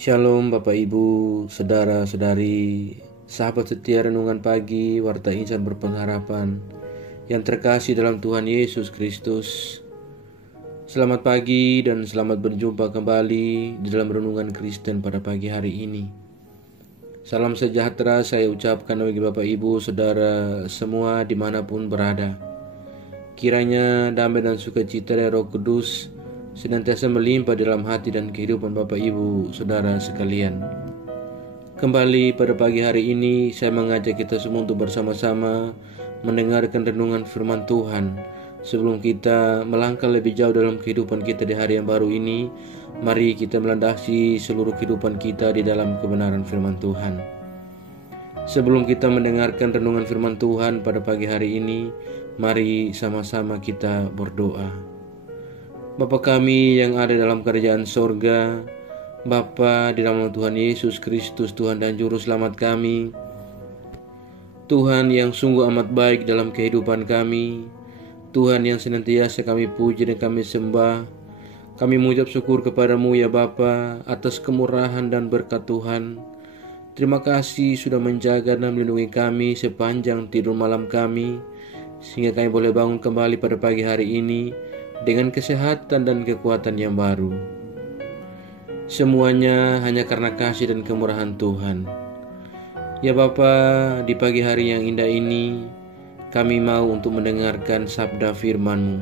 Shalom Bapak Ibu, Saudara-saudari, sahabat setia Renungan Pagi, Warta Insan Berpengharapan yang terkasih dalam Tuhan Yesus Kristus. Selamat pagi dan selamat berjumpa kembali di dalam Renungan Kristen pada pagi hari ini. Salam sejahtera saya ucapkan bagi Bapak Ibu, Saudara semua dimanapun berada. Kiranya damai dan sukacita dari Roh Kudus senantiasa melimpah di dalam hati dan kehidupan Bapak Ibu Saudara sekalian. Kembali pada pagi hari ini saya mengajak kita semua untuk bersama-sama mendengarkan renungan firman Tuhan. Sebelum kita melangkah lebih jauh dalam kehidupan kita di hari yang baru ini, mari kita melandasi seluruh kehidupan kita di dalam kebenaran firman Tuhan. Sebelum kita mendengarkan renungan firman Tuhan pada pagi hari ini, mari sama-sama kita berdoa. Bapa kami yang ada dalam kerajaan sorga, Bapa di dalam Tuhan Yesus Kristus, Tuhan dan Juru Selamat kami, Tuhan yang sungguh amat baik dalam kehidupan kami, Tuhan yang senantiasa kami puji dan kami sembah. Kami mengucap syukur kepadamu ya Bapa atas kemurahan dan berkat Tuhan. Terima kasih sudah menjaga dan melindungi kami sepanjang tidur malam kami, sehingga kami boleh bangun kembali pada pagi hari ini dengan kesehatan dan kekuatan yang baru. Semuanya hanya karena kasih dan kemurahan Tuhan. Ya Bapa, di pagi hari yang indah ini, kami mau untuk mendengarkan sabda firman-Mu.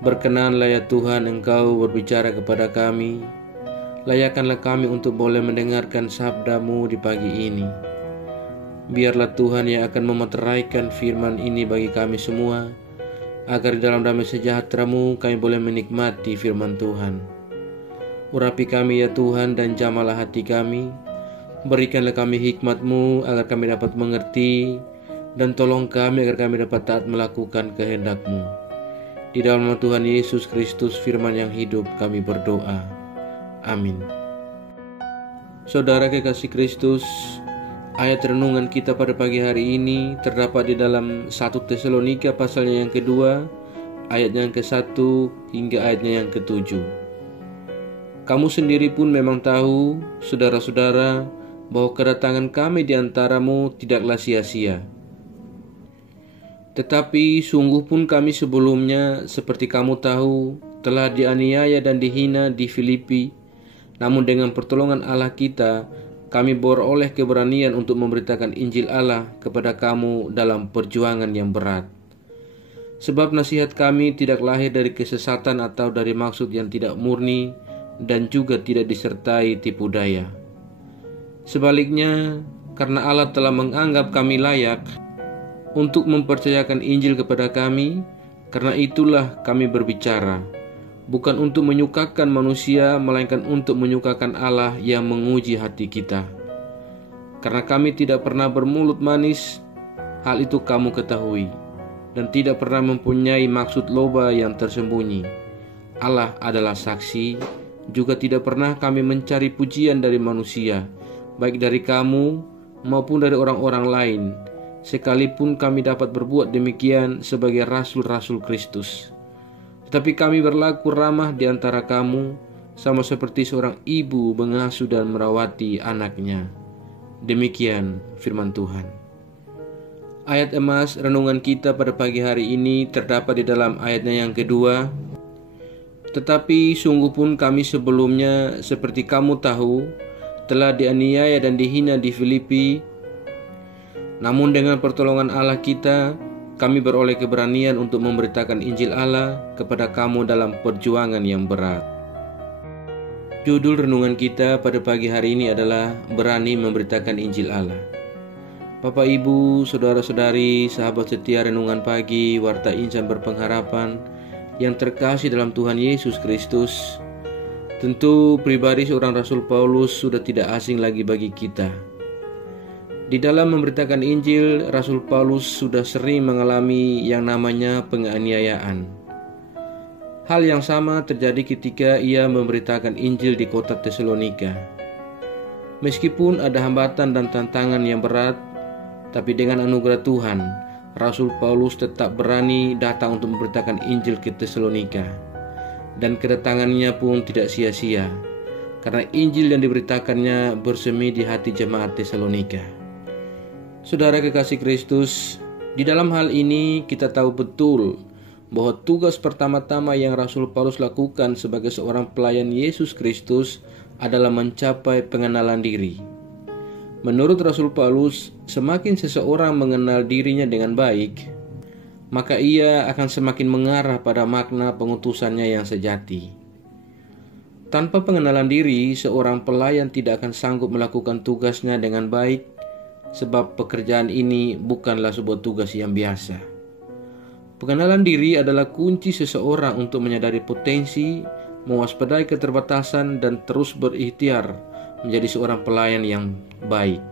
Berkenanlah ya Tuhan Engkau berbicara kepada kami. Layakkanlah kami untuk boleh mendengarkan sabda-Mu di pagi ini. Biarlah Tuhan yang akan memeteraikan firman ini bagi kami semua, agar di dalam damai sejahtera-Mu kami boleh menikmati firman Tuhan. Urapi kami ya Tuhan dan jamalah hati kami. Berikanlah kami hikmat-Mu agar kami dapat mengerti, dan tolong kami agar kami dapat taat melakukan kehendak-Mu. Di dalam nama Tuhan Yesus Kristus firman yang hidup kami berdoa. Amin. Saudara kekasih Kristus, ayat renungan kita pada pagi hari ini terdapat di dalam 1 Tesalonika pasalnya yang kedua, ayatnya yang ke-1 hingga ayatnya yang ke-7. Kamu sendiri pun memang tahu, saudara-saudara, bahwa kedatangan kami di antaramu tidaklah sia-sia. Tetapi sungguh pun kami sebelumnya, seperti kamu tahu, telah dianiaya dan dihina di Filipi. Namun dengan pertolongan Allah kita, kami beroleh keberanian untuk memberitakan Injil Allah kepada kamu dalam perjuangan yang berat. Sebab nasihat kami tidak lahir dari kesesatan atau dari maksud yang tidak murni, dan juga tidak disertai tipu daya. Sebaliknya, karena Allah telah menganggap kami layak untuk mempercayakan Injil kepada kami, karena itulah kami berbicara, bukan untuk menyukakan manusia, melainkan untuk menyukakan Allah yang menguji hati kita. Karena kami tidak pernah bermulut manis, hal itu kamu ketahui, dan tidak pernah mempunyai maksud loba yang tersembunyi. Allah adalah saksi, juga tidak pernah kami mencari pujian dari manusia, baik dari kamu maupun dari orang-orang lain, sekalipun kami dapat berbuat demikian sebagai rasul-rasul Kristus. Tetapi kami berlaku ramah di antara kamu, sama seperti seorang ibu mengasuh dan merawati anaknya. Demikian firman Tuhan. Ayat emas renungan kita pada pagi hari ini terdapat di dalam ayatnya yang kedua. Tetapi sungguh pun kami sebelumnya, seperti kamu tahu, telah dianiaya dan dihina di Filipi. Namun dengan pertolongan Allah kita, kami beroleh keberanian untuk memberitakan Injil Allah kepada kamu dalam perjuangan yang berat. Judul renungan kita pada pagi hari ini adalah Berani Memberitakan Injil Allah. Bapak Ibu, Saudara-saudari, sahabat setia Renungan Pagi, Warta Insan Berpengharapan yang terkasih dalam Tuhan Yesus Kristus, tentu pribadi seorang Rasul Paulus sudah tidak asing lagi bagi kita. Di dalam memberitakan Injil, Rasul Paulus sudah sering mengalami yang namanya penganiayaan. Hal yang sama terjadi ketika ia memberitakan Injil di kota Tesalonika. Meskipun ada hambatan dan tantangan yang berat, tapi dengan anugerah Tuhan, Rasul Paulus tetap berani datang untuk memberitakan Injil ke Tesalonika. Dan kedatangannya pun tidak sia-sia. karena Injil yang diberitakannya bersemi di hati jemaat Tesalonika. Saudara kekasih Kristus, di dalam hal ini kita tahu betul bahwa tugas pertama-tama yang Rasul Paulus lakukan sebagai seorang pelayan Yesus Kristus adalah mencapai pengenalan diri. Menurut Rasul Paulus, semakin seseorang mengenal dirinya dengan baik, maka ia akan semakin mengarah pada makna pengutusannya yang sejati. Tanpa pengenalan diri, seorang pelayan tidak akan sanggup melakukan tugasnya dengan baik, sebab pekerjaan ini bukanlah sebuah tugas yang biasa. Pengenalan diri adalah kunci seseorang untuk menyadari potensi, mewaspadai keterbatasan, dan terus berikhtiar menjadi seorang pelayan yang baik.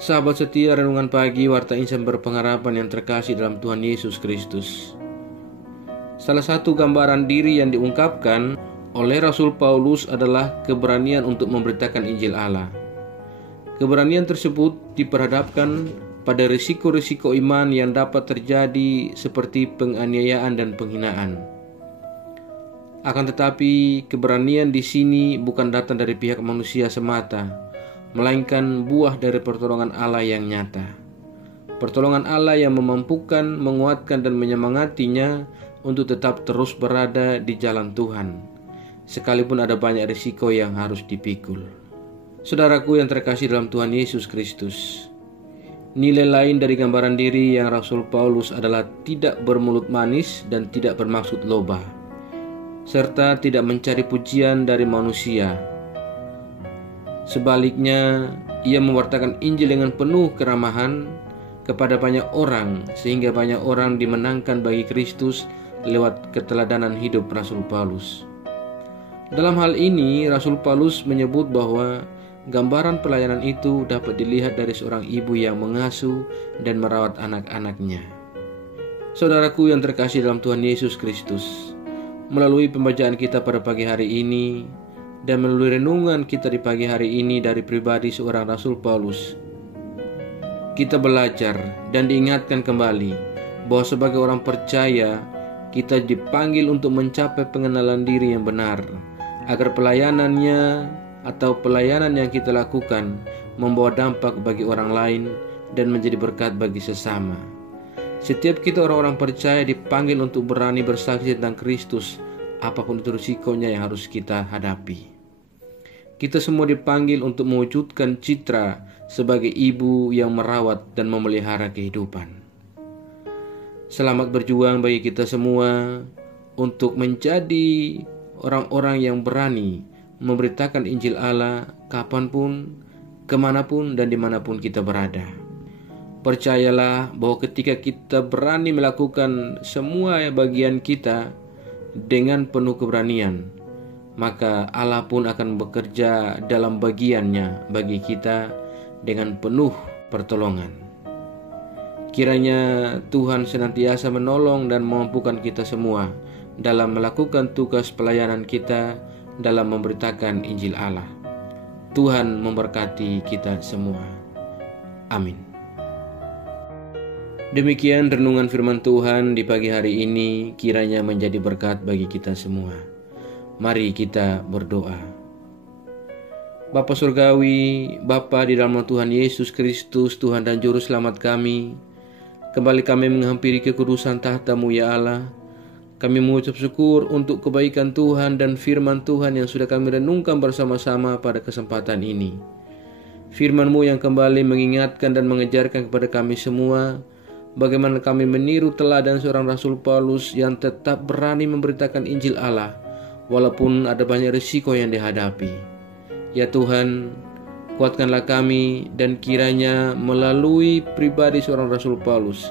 Sahabat setia Renungan Pagi Warta Insan Berpengharapan yang terkasih dalam Tuhan Yesus Kristus, salah satu gambaran diri yang diungkapkan oleh Rasul Paulus adalah keberanian untuk memberitakan Injil Allah. Keberanian tersebut diperhadapkan pada risiko-risiko iman yang dapat terjadi seperti penganiayaan dan penghinaan. Akan tetapi, keberanian di sini bukan datang dari pihak manusia semata, melainkan buah dari pertolongan Allah yang nyata. Pertolongan Allah yang memampukan, menguatkan, dan menyemangatinya untuk tetap terus berada di jalan Tuhan, sekalipun ada banyak risiko yang harus dipikul. Saudaraku yang terkasih dalam Tuhan Yesus Kristus, nilai lain dari gambaran diri yang Rasul Paulus adalah tidak bermulut manis dan tidak bermaksud loba, serta tidak mencari pujian dari manusia. Sebaliknya, ia mewartakan Injil dengan penuh keramahan kepada banyak orang, sehingga banyak orang dimenangkan bagi Kristus lewat keteladanan hidup Rasul Paulus. Dalam hal ini, Rasul Paulus menyebut bahwa gambaran pelayanan itu dapat dilihat dari seorang ibu yang mengasuh dan merawat anak-anaknya. Saudaraku yang terkasih dalam Tuhan Yesus Kristus, melalui pembacaan kita pada pagi hari ini dan melalui renungan kita di pagi hari ini dari pribadi seorang Rasul Paulus, kita belajar dan diingatkan kembali bahwa sebagai orang percaya, kita dipanggil untuk mencapai pengenalan diri yang benar, agar pelayanan yang kita lakukan membawa dampak bagi orang lain dan menjadi berkat bagi sesama. Setiap kita orang-orang percaya dipanggil untuk berani bersaksi tentang Kristus, apapun itu risikonya yang harus kita hadapi. Kita semua dipanggil untuk mewujudkan citra sebagai ibu yang merawat dan memelihara kehidupan. Selamat berjuang bagi kita semua untuk menjadi orang-orang yang berani memberitakan Injil Allah kapanpun, kemanapun, dan dimanapun kita berada. Percayalah bahwa ketika kita berani melakukan semua bagian kita dengan penuh keberanian, maka Allah pun akan bekerja dalam bagiannya bagi kita dengan penuh pertolongan. Kiranya Tuhan senantiasa menolong dan memampukan kita semua dalam melakukan tugas pelayanan kita dalam memberitakan Injil Allah. Tuhan memberkati kita semua. Amin. Demikian renungan firman Tuhan di pagi hari ini, kiranya menjadi berkat bagi kita semua. Mari kita berdoa. Bapa Surgawi, Bapa di dalam Tuhan Yesus Kristus, Tuhan dan Juru Selamat kami, kembali kami menghampiri kekudusan tahta-Mu ya Allah. Kami mengucap syukur untuk kebaikan Tuhan dan firman Tuhan yang sudah kami renungkan bersama-sama pada kesempatan ini. Firman-Mu yang kembali mengingatkan dan mengejarkan kepada kami semua bagaimana kami meniru teladan seorang Rasul Paulus yang tetap berani memberitakan Injil Allah walaupun ada banyak risiko yang dihadapi. Ya Tuhan, kuatkanlah kami dan kiranya melalui pribadi seorang Rasul Paulus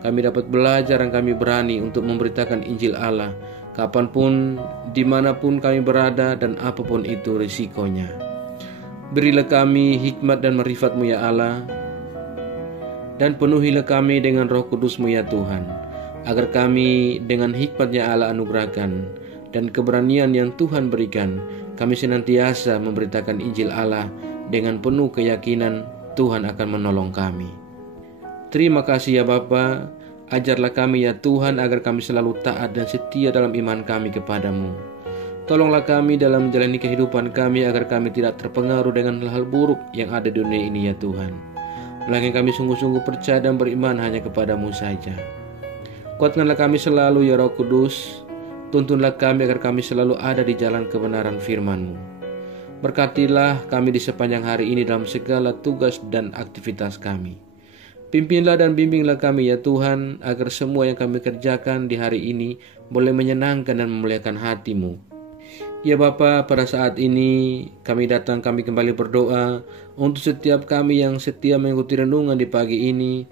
kami dapat belajar dan kami berani untuk memberitakan Injil Allah kapanpun, dimanapun kami berada dan apapun itu risikonya. Berilah kami hikmat dan marifat-Mu ya Allah, dan penuhilah kami dengan Roh Kudus-Mu ya Tuhan, agar kami dengan hikmat-Nya Allah anugerahkan dan keberanian yang Tuhan berikan, kami senantiasa memberitakan Injil Allah dengan penuh keyakinan Tuhan akan menolong kami. Terima kasih ya Bapa, ajarlah kami ya Tuhan agar kami selalu taat dan setia dalam iman kami kepadamu. Tolonglah kami dalam menjalani kehidupan kami agar kami tidak terpengaruh dengan hal-hal buruk yang ada di dunia ini ya Tuhan. Melainkan kami sungguh-sungguh percaya dan beriman hanya kepadamu saja. Kuatkanlah kami selalu ya Roh Kudus. Tuntunlah kami agar kami selalu ada di jalan kebenaran firman-Mu. Berkatilah kami di sepanjang hari ini dalam segala tugas dan aktivitas kami. Pimpinlah dan bimbinglah kami ya Tuhan, agar semua yang kami kerjakan di hari ini boleh menyenangkan dan memuliakan hati-Mu. Ya Bapa, pada saat ini kami kembali berdoa untuk setiap kami yang setia mengikuti renungan di pagi ini.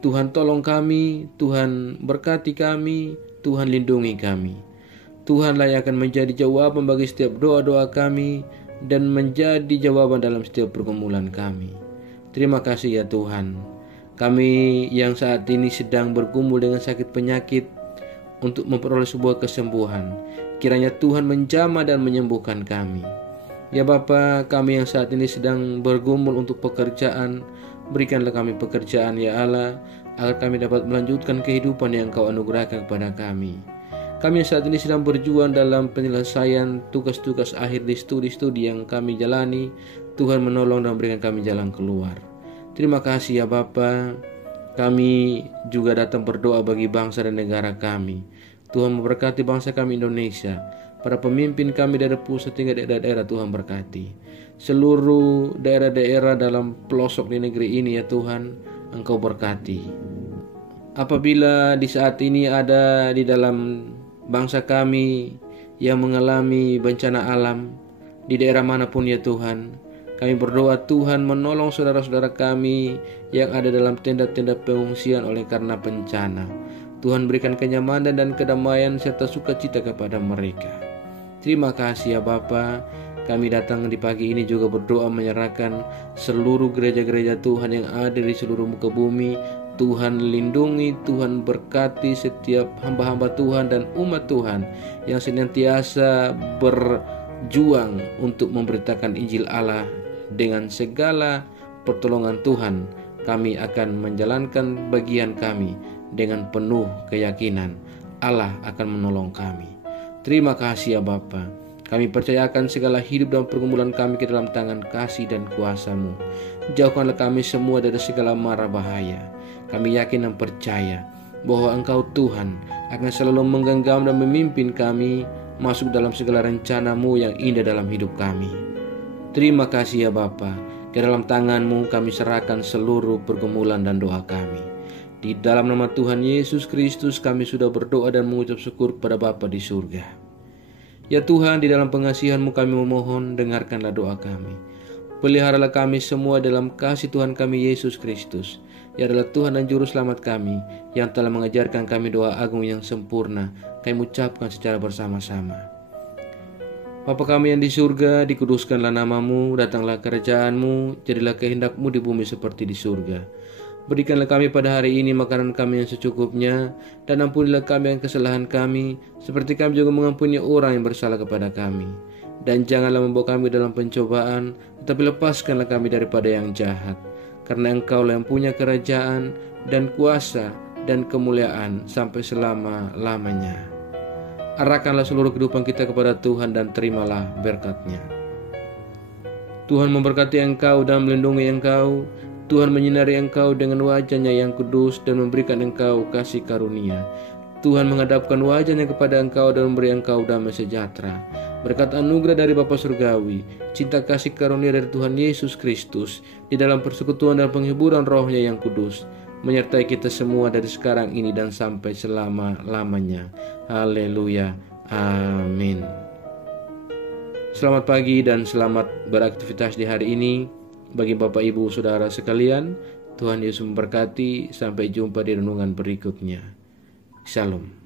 Tuhan tolong kami, Tuhan berkati kami, Tuhan lindungi kami. Tuhanlah yang akan menjadi jawaban bagi setiap doa-doa kami dan menjadi jawaban dalam setiap pergumulan kami. Terima kasih ya Tuhan. Kami yang saat ini sedang bergumul dengan sakit penyakit untuk memperoleh sebuah kesembuhan, kiranya Tuhan menjamah dan menyembuhkan kami. Ya Bapa, kami yang saat ini sedang bergumul untuk pekerjaan, berikanlah kami pekerjaan ya Allah, agar kami dapat melanjutkan kehidupan yang Kau anugerahkan kepada kami. Kami yang saat ini sedang berjuang dalam penyelesaian tugas-tugas akhir di studi-studi yang kami jalani, Tuhan menolong dan berikan kami jalan keluar. Terima kasih ya Bapa. Kami juga datang berdoa bagi bangsa dan negara kami. Tuhan memberkati bangsa kami Indonesia. Para pemimpin kami dari pusat hingga daerah-daerah, Tuhan berkati. Seluruh daerah-daerah dalam pelosok di negeri ini ya Tuhan, Engkau berkati. Apabila di saat ini ada di dalam bangsa kami yang mengalami bencana alam di daerah manapun ya Tuhan, kami berdoa Tuhan menolong saudara-saudara kami yang ada dalam tenda-tenda pengungsian oleh karena bencana. Tuhan berikan kenyamanan dan kedamaian serta sukacita kepada mereka. Terima kasih ya Bapa. Kami datang di pagi ini juga berdoa menyerahkan seluruh gereja-gereja Tuhan yang ada di seluruh muka bumi. Tuhan lindungi, Tuhan berkati setiap hamba-hamba Tuhan dan umat Tuhan yang senantiasa berjuang untuk memberitakan Injil Allah. Dengan segala pertolongan Tuhan, kami akan menjalankan bagian kami dengan penuh keyakinan Allah akan menolong kami. Terima kasih ya Bapa. Kami percayakan segala hidup dan pergumulan kami ke dalam tangan kasih dan kuasa-Mu. Jauhkanlah kami semua dari segala mara bahaya. Kami yakin dan percaya bahwa Engkau Tuhan akan selalu menggenggam dan memimpin kami masuk dalam segala rencana-Mu yang indah dalam hidup kami. Terima kasih ya Bapa. Ke dalam tangan-Mu kami serahkan seluruh pergumulan dan doa kami. Di dalam nama Tuhan Yesus Kristus kami sudah berdoa dan mengucap syukur kepada Bapa di surga. Ya Tuhan, di dalam pengasihan-Mu kami memohon, dengarkanlah doa kami. Peliharalah kami semua dalam kasih Tuhan kami Yesus Kristus. Ya adalah Tuhan dan Juru Selamat kami, yang telah mengajarkan kami doa agung yang sempurna. Kami ucapkan secara bersama-sama. Bapa kami yang di surga, dikuduskanlah nama-Mu, datanglah kerajaan-Mu, jadilah kehendak-Mu di bumi seperti di surga. Berikanlah kami pada hari ini makanan kami yang secukupnya, dan ampunilah kami yang kesalahan kami, seperti kami juga mengampuni orang yang bersalah kepada kami. Dan janganlah membawa kami dalam pencobaan, tetapi lepaskanlah kami daripada yang jahat. Karena Engkau-lah yang punya kerajaan, dan kuasa, dan kemuliaan sampai selama-lamanya. Arahkanlah seluruh kehidupan kita kepada Tuhan dan terimalah berkat-Nya. Tuhan memberkati engkau dan melindungi engkau. Tuhan menyinari engkau dengan wajah-Nya yang kudus dan memberikan engkau kasih karunia. Tuhan menghadapkan wajah-Nya kepada engkau dan memberi engkau damai sejahtera. Berkat anugerah dari Bapa Surgawi, cinta kasih karunia dari Tuhan Yesus Kristus, di dalam persekutuan dan penghiburan Roh-Nya yang kudus, menyertai kita semua dari sekarang ini dan sampai selama-lamanya. Haleluya. Amin. Selamat pagi dan selamat beraktivitas di hari ini. Bagi Bapak Ibu Saudara sekalian, Tuhan Yesus memberkati. Sampai jumpa di renungan berikutnya. Shalom.